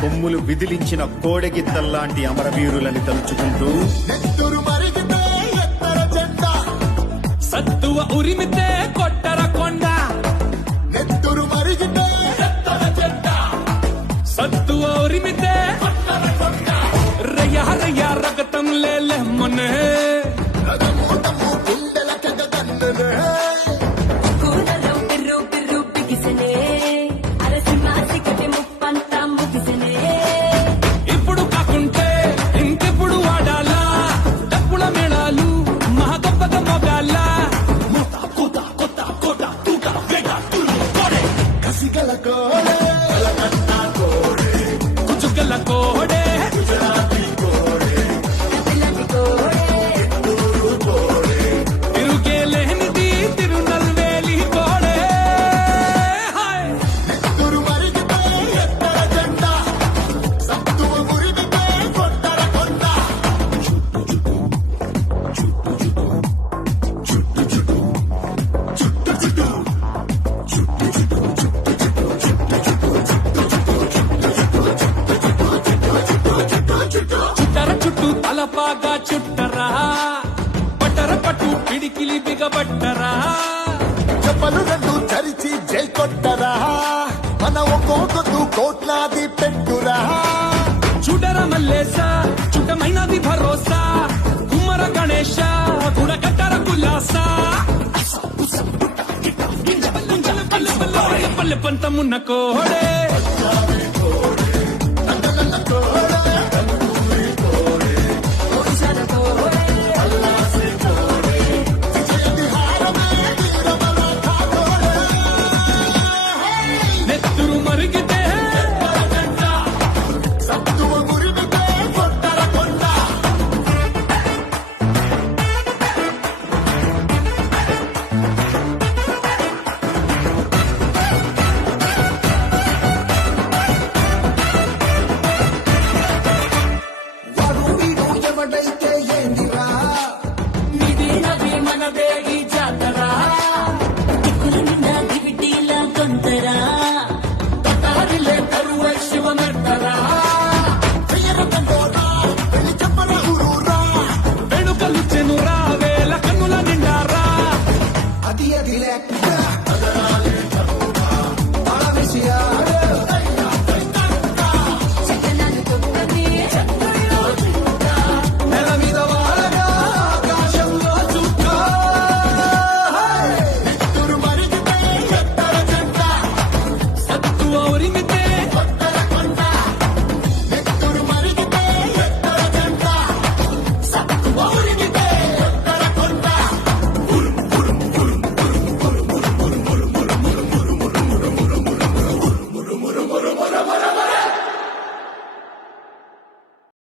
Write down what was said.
కొమ్ములు విదిలించిన కోడెగిత్తల్లాంటి అమరవీరులని తలుచుకుంటూ సత్తువ ఉరిమితే కొట్టర కొండ నెత్తురు మరిగితే సత్తువ ఉరిమితే రయ్య రయ్య రగతం లేలెమ్మనే గుండెల కగదన్నునే కూరలో పిర్రు పిర్రు పిగిసనే అరసింహాసి కటి ముప్పంతా ముగిసనే ఇప్పుడు కాకుంటే ఇంకెప్పుడు వాడాలా డప్పుల మేళాలు మహగొప్పగా మోగాలా కసిగల కోడే కుచుగల కోడే పిల్లకి కోడే తిరుగేలేనిది తిరునల్వేలి కోడే హాయ్ నెత్తురు మరిగితే ఎత్తర జెండ సత్తువ మురిగితే కొట్టర కొండ చుట్టర చుట్టూ తలపాగా చుట్టరా పట్టర పట్టు పిడికిలి బిగబట్టరా చెప్పలు రెండు చరిచి జై కొట్టరా మన ఒక్కొక్కదు కోట్లాది పెట్టురా చూడర మల్లేస చుట్టమైనది భరోసా కుమ్మర గణేశ గుడగట్టర కుల్లాస పల్లె పంతమున్న కోడే